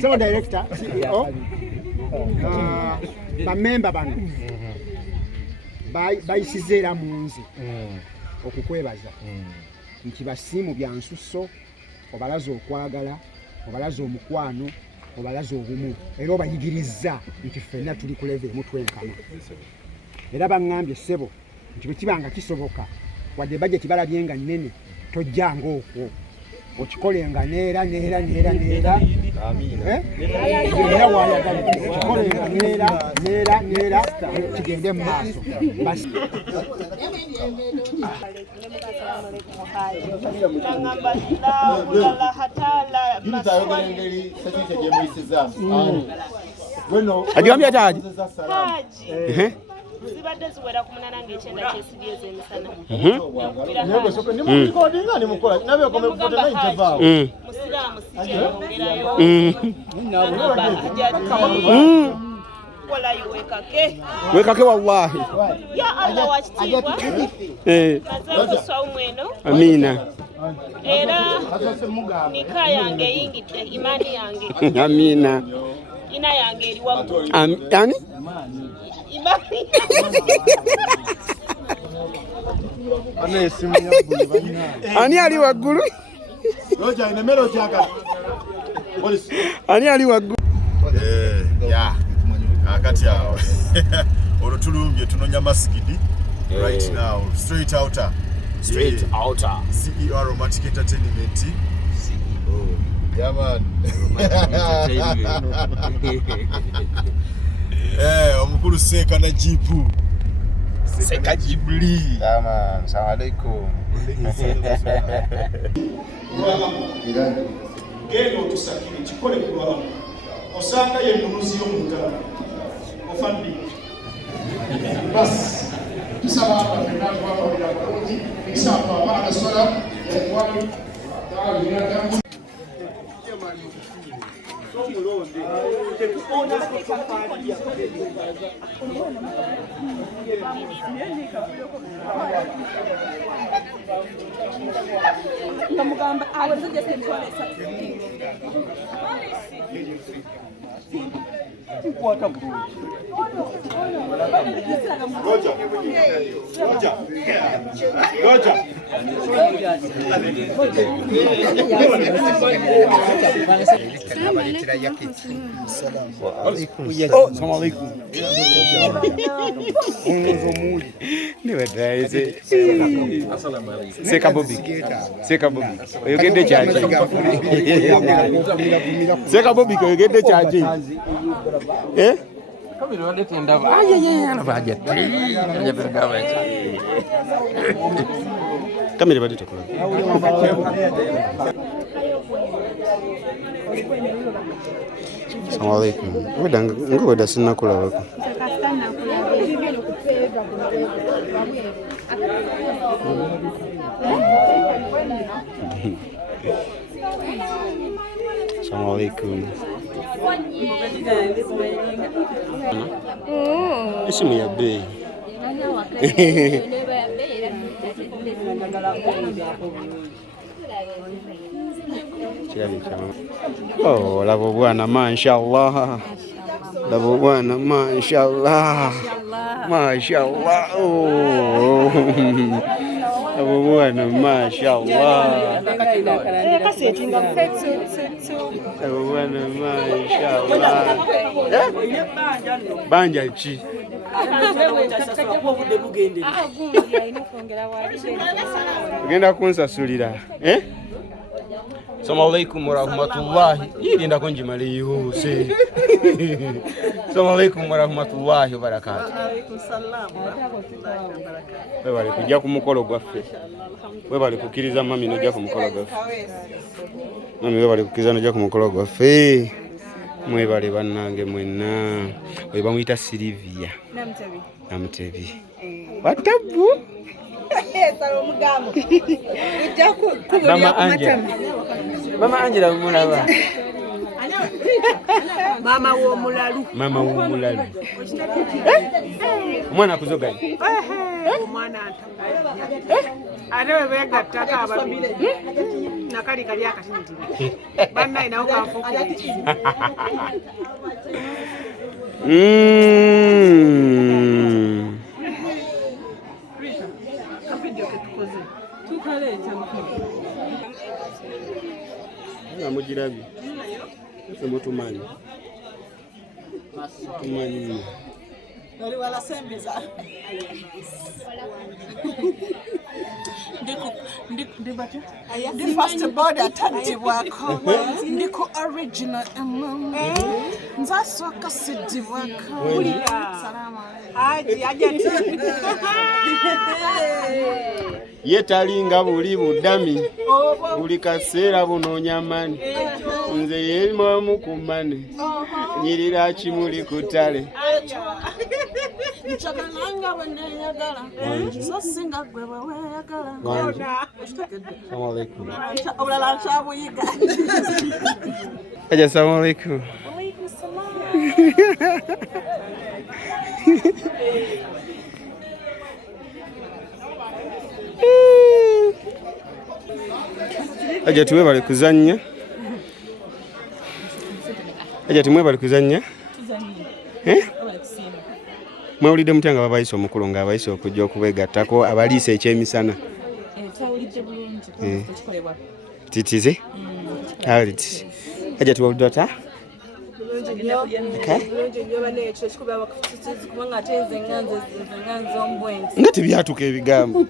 So director, CEO, bamemba bano bayisizeera mu nze okukwebaza nti basiimu bya nsusso obalaza okwagala obalaza omukwano obalaza obumu era obayigirizza nti ffenna tuli ku level emu twenkana era baŋŋambye ssebo nti bwe kibanga kisoboka wadde bajeti balabye nga nnene tojjanga okwo okikolenga neera era wayagala okikolenga neera kigende mu maaso Ajambye taji. Zibadde ziwera ku munana ng'ekyenda kyesibye ezemisana. Musiraamu sikyeyongerayo. Walayo wekake. Wekake wallahi. Ya Allah wakitiibwa. Naze kuswaumu eno. Amina. Era nika yange eyingidde imani yange. Amina. Ina yange eri waggulu. Ani? Imani. Ani ali waggulu? Ani ali waggulu? Ya akati awo olwo tulumbye tunonya masigidi right now straight outer CEO Aromatic Entertainment CEO man omukulu Seka na Jipu Seka Jibli man assalamu alaikum gendo tusakire kikole kulwala osanga ye munuzi y'omutala ofandi bas tusaba abafena twababira bulungi ekisamba abaana sola ekwali taaliyaga Assalamu alaikum. Seka Bobby. Oyogedde kyaki? Seka Bobby oyogedde kyaki? Kamera bali takola. Assalamu alaikum. Ngoda sinakula wako. Assalamu alaikum. Isimu ya bei. Oh, labo bwana mashallah. Labo bwana mashallah. Mashallah. Oh. Labo bwana mashallah. Labo bwana mashallah. Banja chi. Genda kunsasulira. Assalamu alaikum warahmatullahi. Yirinda kunjimali yose. Assalamu alaikum warahmatullahi wabarakatuh. Alaikum salam warahmatullahi wabarakatuh. Wewe bali kujja ku mukolo gwaffe. Wewe bali kukiriza mami nojja ku mukolo gwaffe. Mami wewe bali kukiriza nojja ku mukolo gwaffe. Mwe bali bannange mwenna. Oyo bamuyita Silivia. Namutebi. Watabu. Mama Angela mulaba. Mama w'omulalu. Mama w'omulalu. Omwana akuzoga. Omwana ntanga. Ate bwe beegattako ababiri. Nakali kali akatinitiri. Bannaye nawo kanfuukira ekizibu. Mugirabye. Mutumanyi. Tumanyi. Oli wala sembeza. Ndi first board atandibwako. Ndiko original nzasooka siddibwako. Salama. Haji ajati. Ye talinga buli budami. Buli kaseera bunoonya mani. Nze yema mukumane. Nyirira kimuli kutale. Nchakananga bweneyagala. So singa gwe weyagala. Assalamu alaikum. Obulala nchabuyiga. Assalamu alaikum. Alaikum salaam. Aja tuwe bali kuzannya. Aja tumwe bali kuzannya. Mwawulidde mutya nga babayise omukulu nga abayise okujja okubeegattako abaliisa ekyemisana. Twawulidde bulungi tukikolebwa. Titize? Alright. Aja tuwulidde ota? Nga tebyatuka ebigambo.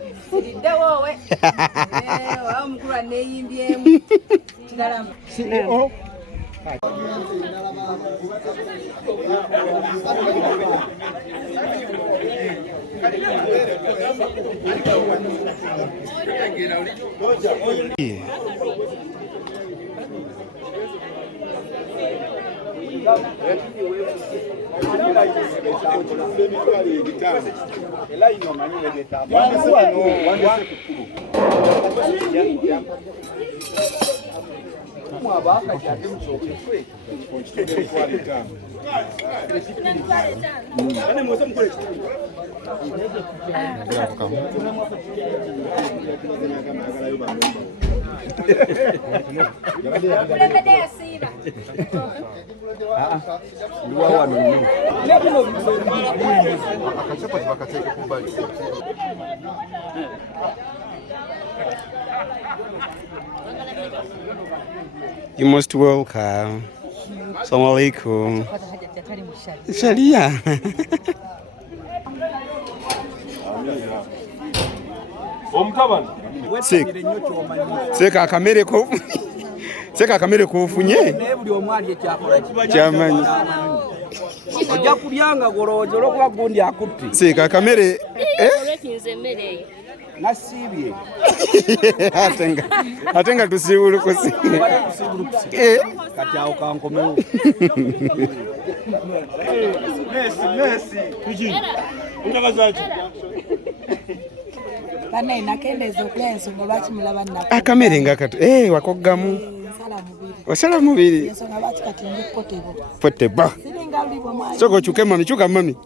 You most welcome. Assalamu alaikum. Sharia. Seka kamere ko. Seka kamere ko funye. Chamanyi. Ojja kulyanga gorojo olwokuba gundi akutti. Seka kamere Olekinze mmere. Nasibye. Atenga tusiwulukusi. Kati awo kankomewo. Messi. Unjagazaji. Bana nakendeza okulya ensonga lwaki mulaba nako. Akamere ngakato. Wakoggamu. Wasala mubiri. Ensonga lwaki kati ndi potebo. Potebo. Siringa ulibo mwana. Soko chuke mami, chuka mami.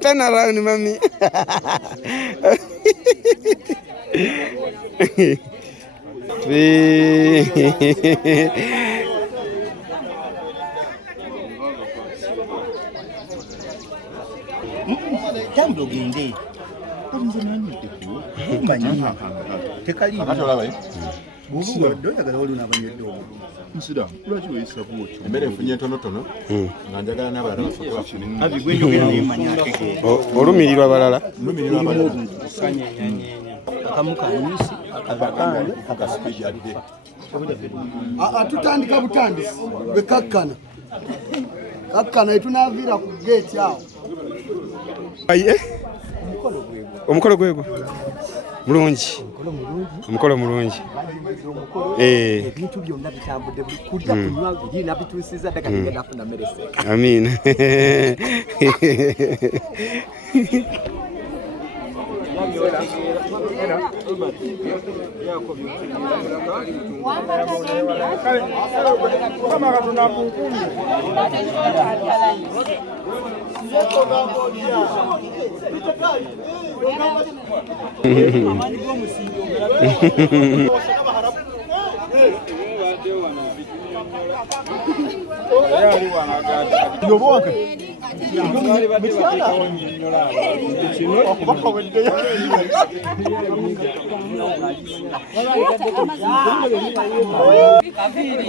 Turn around, mami. Jambo gende. Tekali. Bubu doyagala wali unabanyeddo. Nsida, lwaki weyisa bwotyo? Emmere nfunye ntonotono nga njagala n'abalala basooke bafune. Abi gwenjogera n'emanya ate. Olumirirwa balala. Lumirirwa abalala. Akamu ka nyusi, akabakande, akasipijadde. Tutandika butandisi bwe kakkana. Kakkana etunaaviira ku geeti awo. Aye. Omukolo gwego. Mulungi. Omukolo mulungi. Ebintu byonna bitambudde buli kulya kunywa biri nabituusiza ddaka ngenda afuna mmere seeka. Amiina.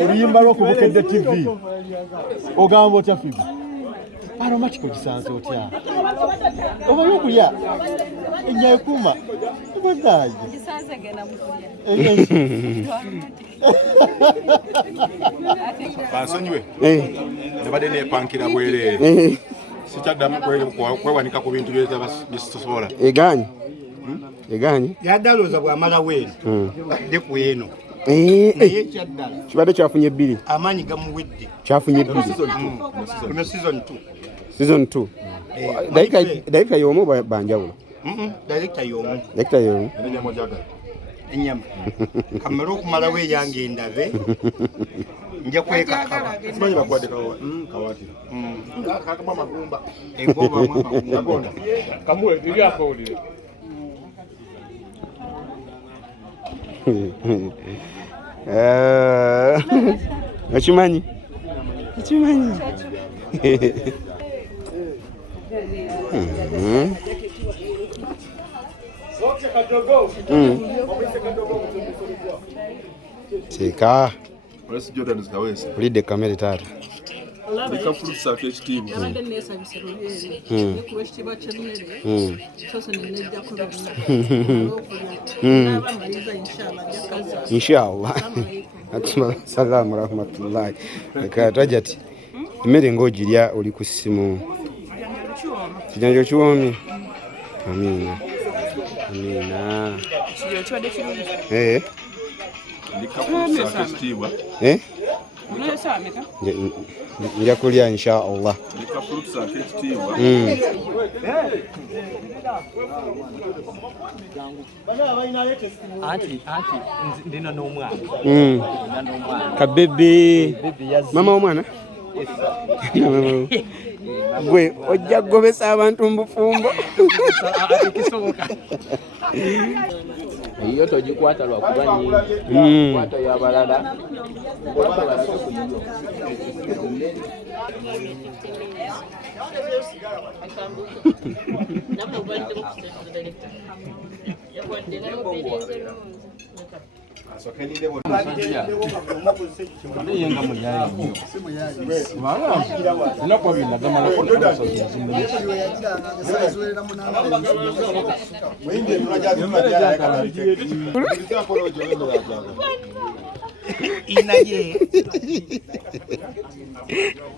Oluyimba lw'okubukedde TV ogamba otya Fibi? Aromatic ogisanze otya? Oba yokulya ennya ekuma obadaaje Gisanze genda mukulya. Bansonyiwe nabadde neepankira bwereere sikyaddamu kwewanika ku bintu byesobola Eganye yaddalooza bw'amala weeri adde ku eno naye kyaddala kibadde kyafunye 2 amaanyi gamuwedde kyafunye 2 kuno season 2 dakika y'omu banjawulo directa y'omu ennyama kamala okumalawo eyange endabe nja kwekakaba simanyi bakwadde kawatiro kakama magumba engobamu amagumba kamuwe ebyakawulire okimanyi Sika ulidde kamere taata Yabadde neesabise lubeere kuba ekitiibwa ky'emmere kyose nenejjako byonna n'abamaliza inshallah salaamu rahmatullahi tajati emmere ng'ogirya oli ku ssimu kijanjo kiwoomye amiina nja kulya inshallah Anti ndina n'omwana. Kabebe mama w'omwana gwe ojja kugobesa abantu mu bufumbo Iyo togikwata lwakuba nyingi kwata y'abalala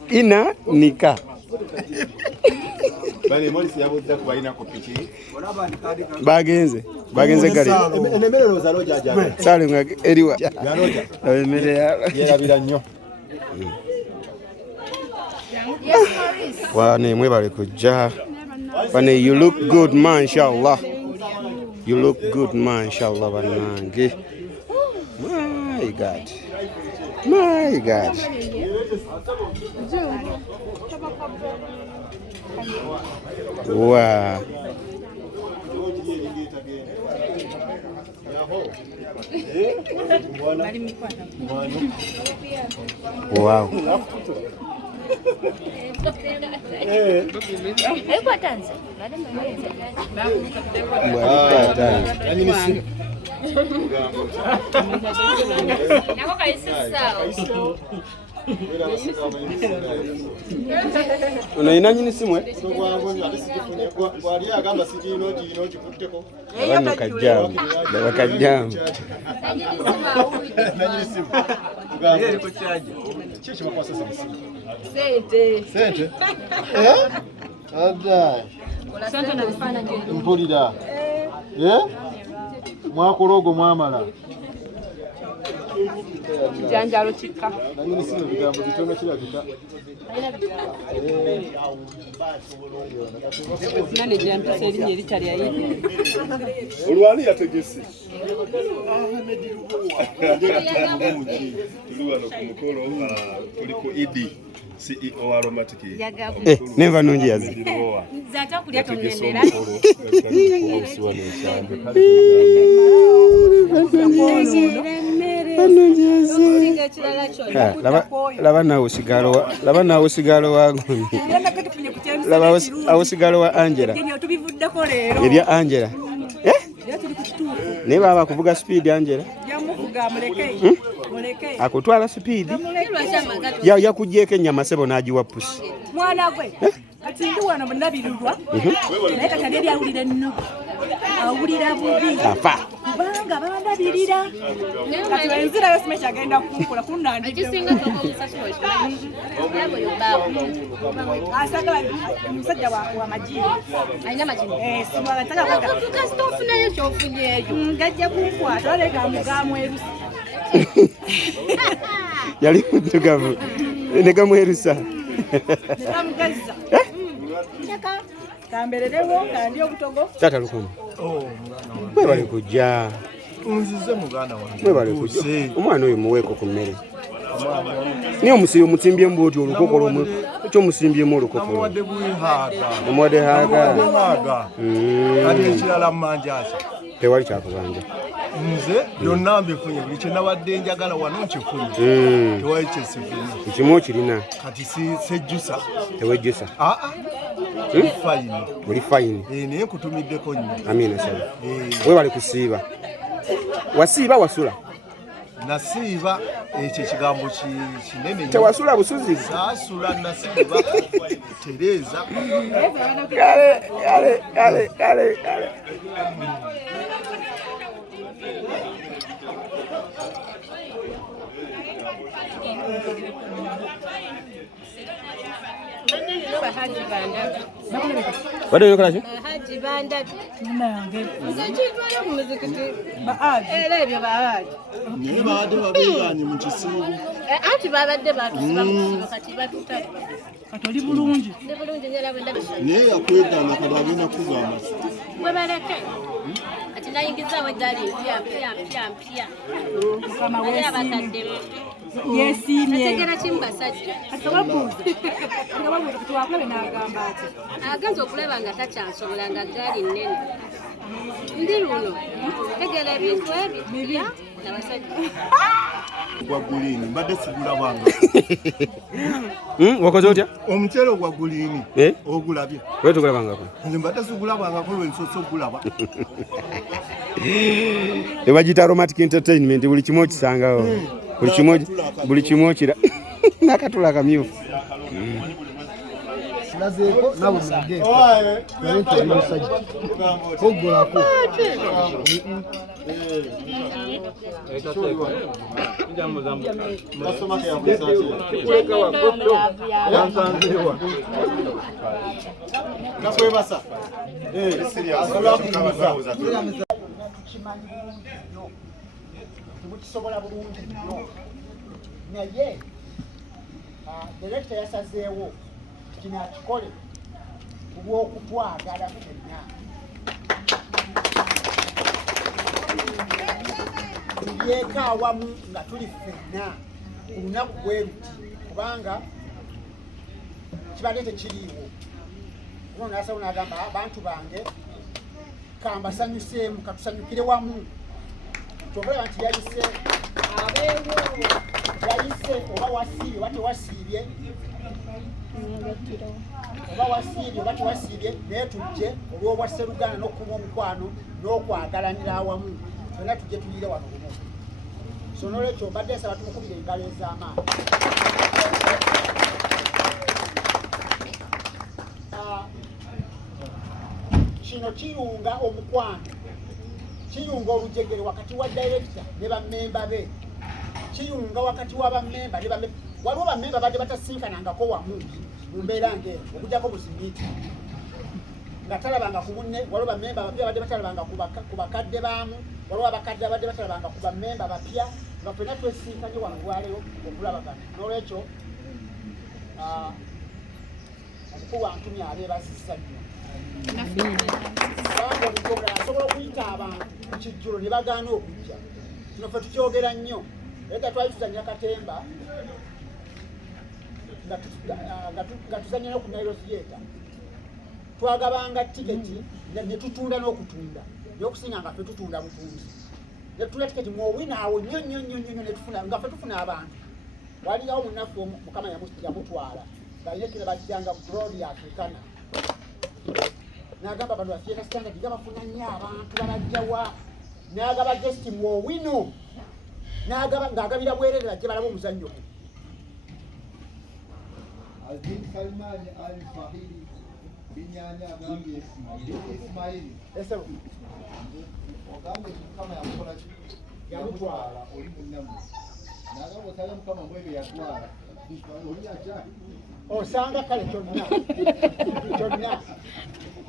ina nika bagenze gale sale eriwa yerabira nnyo wane mwebale kujja wane you look good mashallah you look good mashallah banange my god wow wow unaina nyini simu bakajjamu sente mpulira mwakologo mwamala Kijanjalo kikka. Nanyini sino bigambo bitono kirabika. Nane jampisa erinnya eritali ayidi. Olwali yategese. Tuli wano ku mukolo kuliko Idi CEO Aromatic. Neva nungi yazi. Zata kulya tongendera. Laba nawe sigalo wangu. Laba sigalo wa Angela. Ebya Angela. Ne baba kuvuga speed Angela. Akutwala speed. Ya kujyeke nyama sebo najiwa pusi. Mwana gwe. Kati ndi wano munabirirwa. Naye kati ali awulira nno. Awulira bubi. Afa. Kubanga bandabirira. Kati wenzira yo simesha agenda kukola kunandi. Akisinga tokomusa kyo. Yabo yobawo. Asaka musajja wa majini. Aina majini. Simwa nataka kwaka. Tukastoofu nayo kyofunyeyo. Ngajja kukwata olega mugamu erusi. Yali tugavu. Negamwerusa. Negamugazza. Kambererewo kandi obutogo. Tata lukumu. Mwe bali kujja. Unzize muganda wange. Mwe bali kujja. Omwana oyo muweeko ku mmere. Niyo musiyo mutimbye mboti olukokolo mwe. Ekyo musimbye mu olukokolo. Amwadde buhaga. Omwade haga. Buhaga. Kati ekirala mmanjaasa. Tewali kyakubanja. Nze byonna mbifunye buli kye nabadde njagala wano nkifunye. Tewali kyesifunye. Ekimu kirina. Kati sejjusa. Tewejjusa. Fayini. Oli fayini. Naye nkutumiddeko nnyo. Amina sala. We bali kusiiba. Wasiiba wasula. Nasiiba ekyo ekigambo kinene. Tewasula busuzi. Saasula nasiiba. Tereza. Kale. Wade yokola ki? Haji banda. Nange. Nzekitwala ku muzikiti. Baaji. Era ebyo baaji. Naye baadde babeeranye mu kisiibo. Anti babadde batusiba mu kisibo kati batutale. Kati oli bulungi. Ndi bulungi nyala bwe ndabisha. Naye yakwegaana kati agenda kugamba. Bwe baleke. Ati nayingizawo eddali mpya. Mukama weesiimye. Yeesiimye. Ategera kimu kasajja. Kati wabuuza. Kati wakulebe n'agamba ati. Agenza okulaba nga takyansobola nga gaali nnene. Ndi luno. Tegera ebintu ebyo. N'abasajja. Gwa guliini mbadde sigulabanga. Wakoze otya? Omuceere ogwa guliini. Ogulabye. Wewe tugulabangako. Nze mbadde sigulabangako lwe nsoose ogulaba. Ebagita Aromatic Entertainment buli kimu okisangawo. Buli kimu okira. Nakatula akamyufu. Lazeeko nabo mugge. Kwente musajja. Ogolako. Temukisobola bulungi nnyo naye direkita yasazeewo kino akikole olw'okutwagala ffenna tulyeko awamu nga tuli ffenna ku lunaku bwe luti kubanga kibadde tekiriiwo ono nasawo n'agamba abantu bange kambasanyuseemu katusanyukire wamu tobolaba nti yayise abeewo yayise oba wasiibye oba tewasiibye naye tujje olw'obwasseruganda n'okukuba omukwano n'okwagalanira awamu fenna tujje tuliire wano bumu so n'olwekyo mbadde nsaba tumukubira engalo ez'amaanyi kino kiyunga omukwano kiyunga olujegere wakati wa director ne bammemba be kiyunga wakati wa bammemba ne bammemba waliwo bammemba badde batasinkanangako wamu mu mbeera ng'eyo okujjako buzimiti nga talabanga ku munne, waliwo bammemba abapya badde batalabanga ku bakadde baamu, waliwo abakadde abadde batalabanga ku bammemba bapya, nga ffenna twesinkanye wano lwaleero okulabagana. N'olwekyo omukulu wantumye abeebazizza nnyo. Kubanga omukyogera asobola okuyita abantu mu kijjulo ne bagaana okujja. Kino ffe tukyogera nnyo. Era twali tuzannya katemba nga tuzannya no ku Nairo Theatre. Twagabanga tiketi ne tutunda n'okutunda. N'okusinga nga ffe tutunda butunzi. Ne tutunda tiketi mw'owinaawo nnyo ne tufuna nga ffe tufuna abantu. Waliwo munnaffe Mukama yamutwala. Ng'alina kino bakijjanga Glory Africana. N'agamba bano Theatre Standard gabafuna nnyo abantu babajjawa. N'agaba guest mw'owino. N'agaba ng'agabira bwerere bajje balaba omuzannyo gwe. Azim Salmani Al-Fahiri binyanya agambye Ismaili Esero ogambye Mukama yakola yamutwala oli munnamu n'agamba osala Mukama bwebyo yatwala oli atya osanga kale kyonna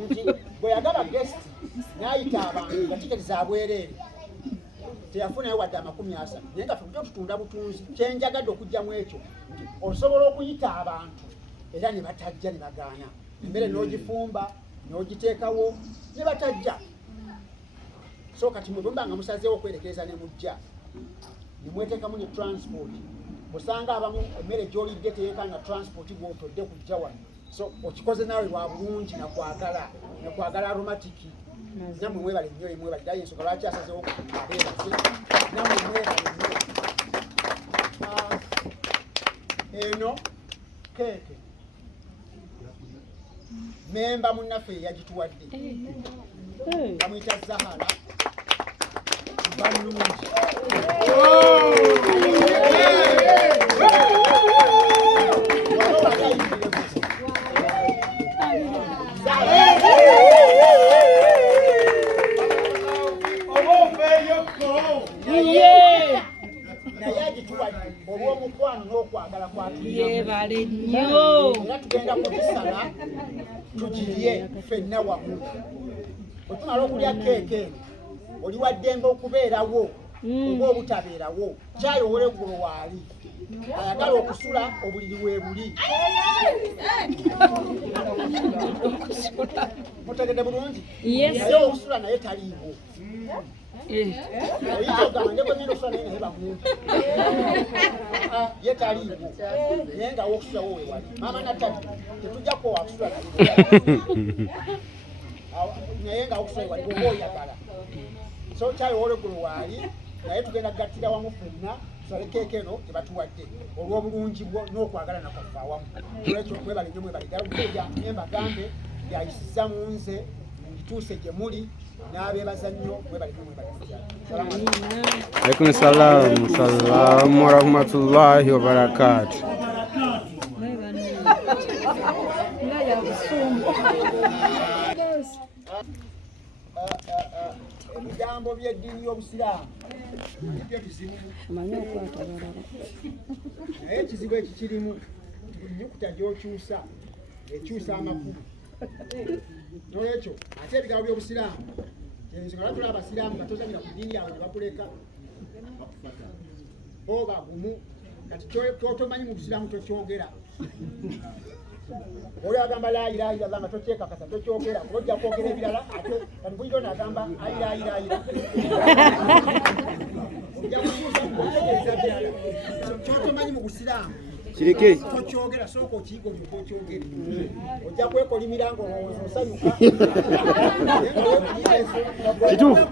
nti bwe yagaba guest n'ayita abantu nga tiketi za bwereere teyafunayo wadde 50 naye nga ffe tutunda butunzi. Kyenjagadde okugjamu ekyo nti osobola okuyita abantu era ne batajja ne bagaana. Emmere n'ogifumba n'ogiteekawo ne batajja. So kati mwe bwemba nga musazeewo okwerekereza ne mujja ne mweteekamu ne transport. Osanga abamu emmere gy'olidde teyeekanga transport gw'otodde kujja wano. So okikoze naawe lwa bulungi nakwagala aromatic. Namwe mwebale nnyo mwebale ddayo ensonga lwaki asazeewo abeebaze. Namwe mwebale nnyo. Eno keeke memba munnaffe yagituwadde bamuyita Zahara balungi. Naye agituwadde olw'omukwano n'okwagala Yeebale nnyo. era tugenda kugisala tugirye ffenna wamu. Bwe tumala okulya keeke eno oli wa ddembe okubeerawo oba obutabeerawo. Kyayowole ggulo waali ayagala okusula obuliri weebuli. Mutegedde bulungi? Naye okusula naye taliiwo. Oyinza okugamba nje bwe ngenda okusula naye naye bamuntu ye taliiwo naye nga wokusulawo weewali. Maama Natali tetujjako wakusula naye nga wokusula weewali oba oyagala. So kyayowole eggulo waali naye tugenda kugattira wamu ffenna tusale keeke eno gye batuwadde olw'obulungi bwo n'okwagala nakwaffe awamu. Olwekyo mwebale nnyo mwebale ddala byange mbagambe byayisizza mu nze ngituuse gye muli n'abeebaza nnyo mwebale nnyo mwebale. Alaikum salaam wa rahmatullahi wa barakatuh. Ebigambo by'eddiini y'Obusiraamu nibyo bizibu. Naye ekizibu ekikirimu ennyukuta gy'okyusa ekyusa amakulu. N'olwekyo ate ebigambo by'Obusiraamu ensonga lwaki olaba Abasiraamu nga tozanira ku ddiini yaabwe ne bakuleka oba gumu. Kati kyotomanyi mu Busiraamu tokyogera. Oli agamba la ilaha illallah nga tokyekakasa tokyogera kuba ojja kwogera ebirala ate kati bulijjo n'agamba ayira. Ojja kukyusa okutegeeza birala. Kyotomanyi mu Busiraamu kireke tokyogera sooka okiyiga olyoke okyogere. Ojja kwekolimira ng'olowooza osanyuka. Kituufu.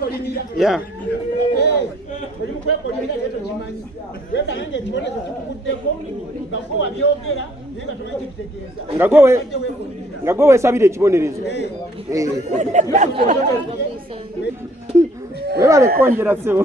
Oli mu kwekolimira naye tokimanyi. Weekanga ng'ekibonezo kikuguddeko nga gwe wabyogera naye nga tomanyi kibitegeeza. nga gwe weesabira ekibonerezo. Webale konjera ssebo.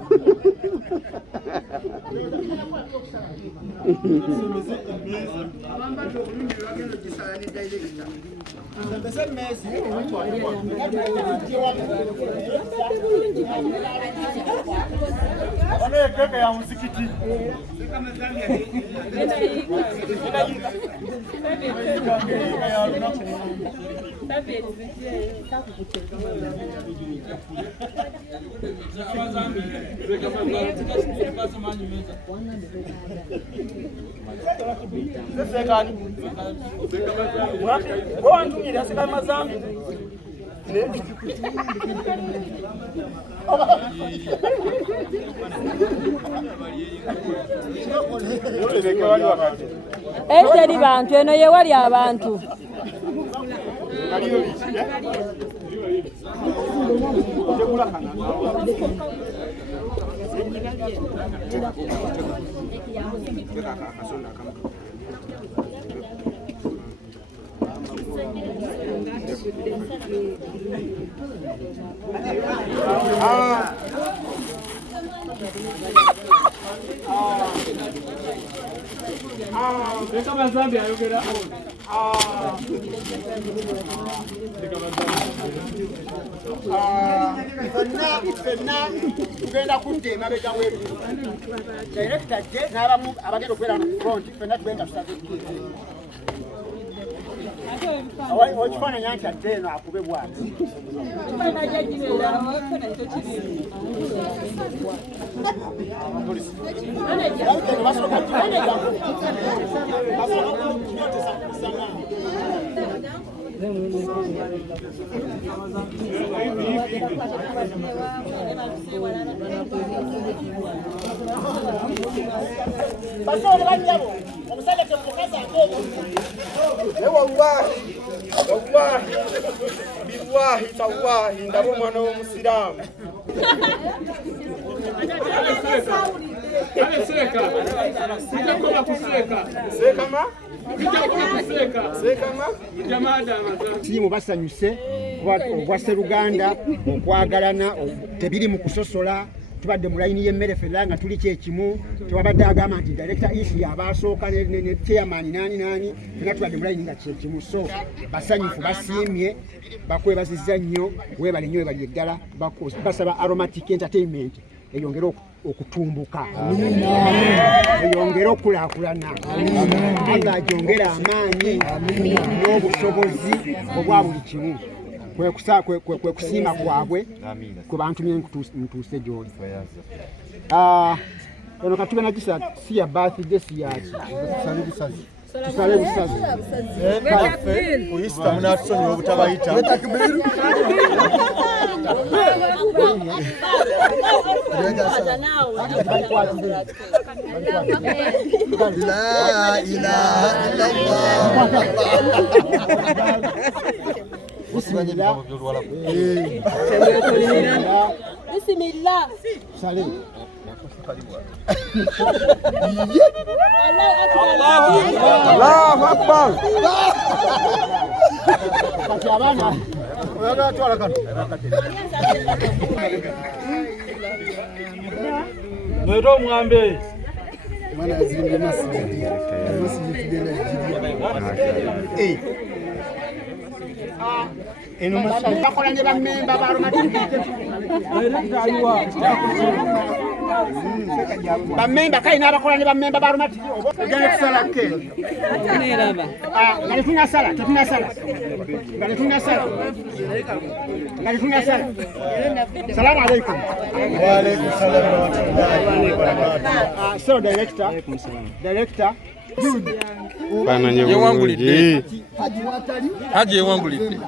Eteri bantu eno ye wali abantu. Tugenda kudde emabega wetu director je n'abamu abagenda okubeera mu front ffenna tugenda tusabikira okifaananyi nti adde eno akube bwati Billahi tallahi ndaba omwana w'omusiraamu. Tiimu basanyuse obwase Luganda okwagalana tebiri mu kusosola tubadde mu layini y'emmere ffenna nga tuli kyekimu tewabadde agamba nti director isi abasooka ne chairman nani ffenna tubadde mu layini nga kyekimu so basanyufu basiimye bakwebazizza nnyo weebale nnyo weebali eddala basaba Aromatic Entertainment eyongere okutumbuka eyongere okulaakulana Allah agyongere amaanyi n'obusobozi obwa buli kimu kwe kusiima kwabwe kwe bantumye ntuuse gy'oli. Eno katugenda gisa si ya birthday si yaki tusale busazi Kuyisita munatusonyiwa obutabayita. La ilaha illallah. Bismillah. Salim. Allahu Akbar. Mwero mwambe. Mwana azimbe masjidi. Masjidi tugenda jidi. Eno masjidi bakola ne bammemba ba Aromatic bammemba kali n'abakola ne bammemba ba Aromatic ogenda kusala ke neraba ngali tunasala Salamu alaikum. Wa alaikum salam wa rahmatullahi wa barakatuh. So director Bana nyewangulidde. Haji yewangulidde.